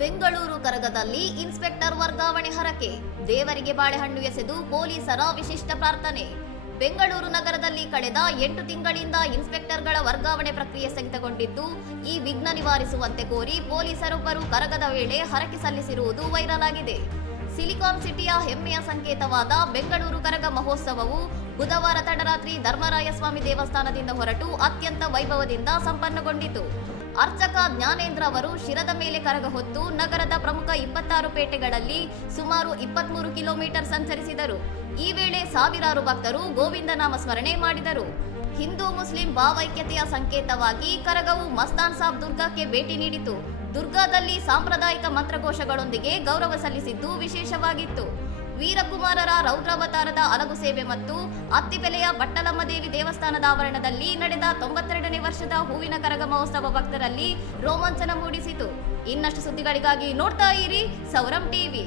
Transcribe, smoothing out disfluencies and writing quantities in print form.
Bengaluru ಕರಗದಲ್ಲಿ inspector ವರ್ಗಾವಣೆ ಹರಕೆ, ದೇವರಿಗೆ ಬಾಳೆಹಣ್ಣು ಎಸೆದು ಪೊಲೀಸರ ವಿಶಿಷ್ಟ ಪ್ರಾರ್ಥನೆ. ಬೆಂಗಳೂರು ನಗರದಲ್ಲಿ ಕಳೆದ 8 ತಿಂಗಳಿಂದ ಇನ್ಸ್ಪೆಕ್ಟರ್ಗಳ ವರ್ಗಾವಣೆ ಪ್ರಕ್ರಿಯೆ ಸ್ಥಗಿತಗೊಂಡಿದ್ದು, ಈ ವಿಘ್ನ ನಿವಾರಿಸುವಂತೆ ಕೋರಿ ಪೊಲೀಸರೊಬ್ಬರು ಕರಗದ ವೇಳೆ ಹರಕೆ ಸಲ್ಲಿಸಿರುವುದು ವೈರಲ್ ಆಗಿದೆ. ಸಿಲಿಕಾನ್ ಸಿಟಿಯ ಹೆಮ್ಮೆಯ ಸಂಕೇತವಾದ ಬೆಂಗಳೂರು ಕರಗ ಮಹೋತ್ಸವವು ಬುಧವಾರ ತಡರಾತ್ರಿ ಧರ್ಮರಾಯಸ್ವಾಮಿ ದೇವಸ್ಥಾನದಿಂದ ಹೊರಟು ಅತ್ಯಂತ ವೈಭವದಿಂದ ಸಂಪನ್ನಗೊಂಡಿತು. ಅರ್ಚಕ ಜ್ಞಾನೇಂದ್ರ ಅವರು ಶಿರದ ಮೇಲೆ ಕರಗ ಹೊತ್ತು ನಗರದ ಪ್ರಮುಖ 26 ಪೇಟೆಗಳಲ್ಲಿ ಸುಮಾರು 23 ಕಿಲೋಮೀಟರ್ ಸಂಚರಿಸಿದರು. ಈ ವೇಳೆ ಸಾವಿರಾರು ಭಕ್ತರು ಗೋವಿಂದ ನಾಮ ಸ್ಮರಣೆ ಮಾಡಿದರು. ಹಿಂದೂ ಮುಸ್ಲಿಂ ಭಾವೈಕ್ಯತೆಯ ಸಂಕೇತವಾಗಿ ಕರಗವು ಮಸ್ತಾನ್ ಸಾಬ್ ದುರ್ಗಕ್ಕೆ ಭೇಟಿ ನೀಡಿತು. ದುರ್ಗಾದಲ್ಲಿ ಸಾಂಪ್ರದಾಯಿಕ ಮಂತ್ರಘೋಷಗಳೊಂದಿಗೆ ಗೌರವ ಸಲ್ಲಿಸಿದ್ದು ವಿಶೇಷವಾಗಿತ್ತು. ವೀರಕುಮಾರರ ರೌದ್ರಾವತಾರದ ಅಲಗು ಸೇವೆ ಮತ್ತು ಅತ್ತಿಬೆಲೆಯ ಬಟ್ಟಲಮ್ಮ ದೇವಿ ದೇವಸ್ಥಾನದ ಆವರಣದಲ್ಲಿ ನಡೆದ 92ನೇ ವರ್ಷದ ಹೂವಿನ ಕರಗ ಮಹೋತ್ಸವ ಭಕ್ತರಲ್ಲಿ ರೋಮಾಂಚನ ಮೂಡಿಸಿತು. ಇನ್ನಷ್ಟು ಸುದ್ದಿಗಳಿಗಾಗಿ ನೋಡ್ತಾ ಇರಿ ಸೌರಂ ಟಿವಿ.